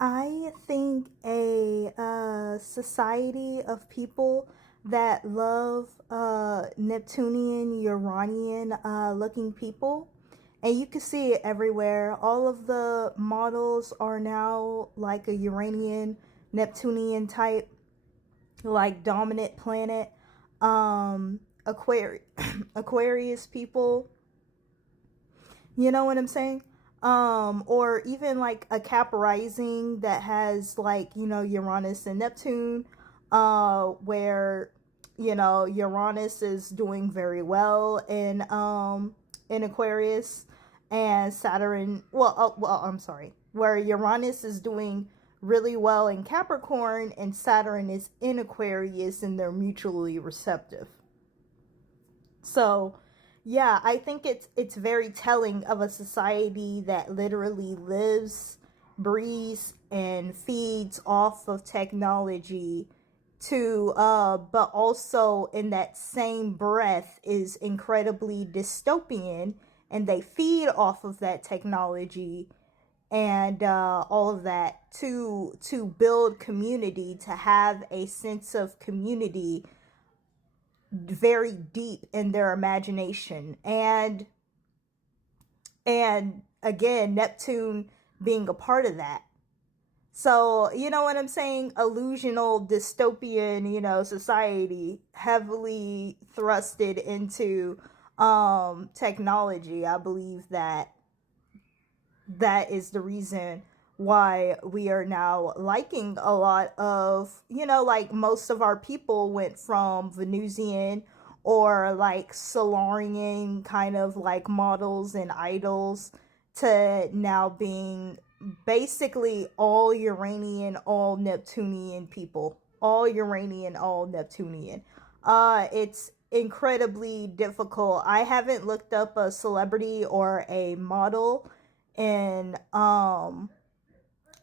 I think a society of people that love Neptunian, Uranian looking people. And you can see it everywhere. All of the models are now like a Uranian, Neptunian type, like dominant planet. Aquarius people, you know what I'm saying? Or even like a Cap rising that has like, Uranus and Neptune, where, Uranus is doing very well in Aquarius, and Saturn, I'm sorry, where Uranus is doing really well in Capricorn and Saturn is in Aquarius, and they're mutually receptive. So, yeah, I think it's very telling of a society that literally lives, breathes, and feeds off of technology to but also in that same breath is incredibly dystopian, and they feed off of that technology and all of that to build community, to have a sense of community very deep in their imagination. And again, Neptune being a part of that. So, you know what I'm saying? Illusional dystopian, society heavily thrusted into technology. I believe that is the reason why we are now liking a lot of, like most of our people went from Venusian or like Solarian kind of like models and idols to now being basically all Uranian, all Neptunian people. All Uranian, all Neptunian. It's incredibly difficult. I haven't looked up a celebrity or a model in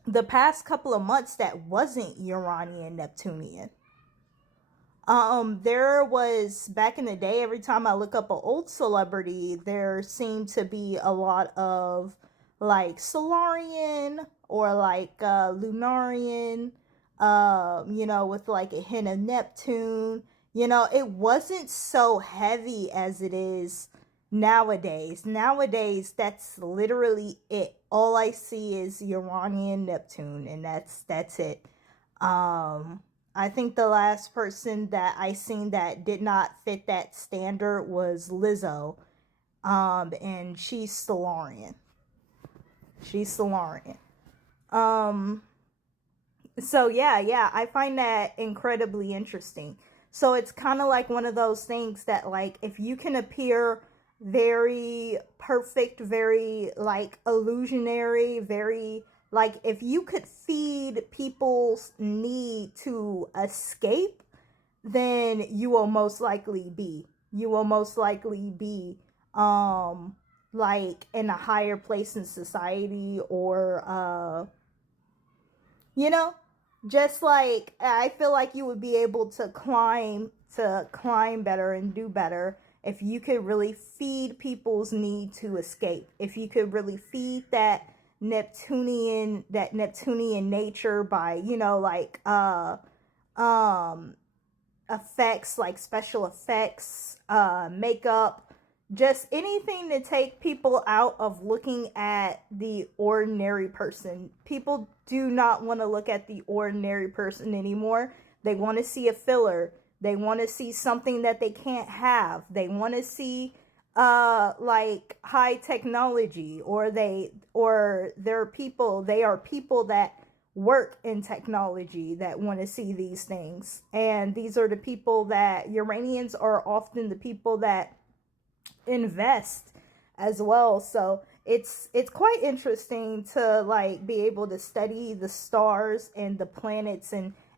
the past couple of months that wasn't Uranian Neptunian. There was back in the day, every time I look up an old celebrity, there seemed to be a lot of like Solarian or like Lunarian, with like a hint of Neptune. It wasn't so heavy as it is nowadays. Nowadays, that's literally it. All I see is Uranian Neptune, and that's it. I think the last person that I seen that did not fit that standard was Lizzo. And she's Solarian. She's Solarian. Um, so yeah, I find that incredibly interesting. So it's kind of like one of those things that, like, if you can appear very perfect, very like illusionary, very like, if you could feed people's need to escape, then you will most likely be like in a higher place in society, or you know just like, I feel like you would be able to climb better and do better if you could really feed people's need to escape, if you could really feed that Neptunian nature by, like um effects, like special effects, makeup, just anything to take people out of looking at the ordinary person. People do not want to look at the ordinary person anymore. They want to see a filler. They want to see something that they can't have. They want to see like high technology, or they are people that work in technology that want to see these things. And these are the people that Uranians are often the people that invest as well. So it's quite interesting to like be able to study the stars and the planets,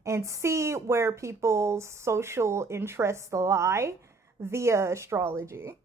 and see where people's social interests lie via astrology.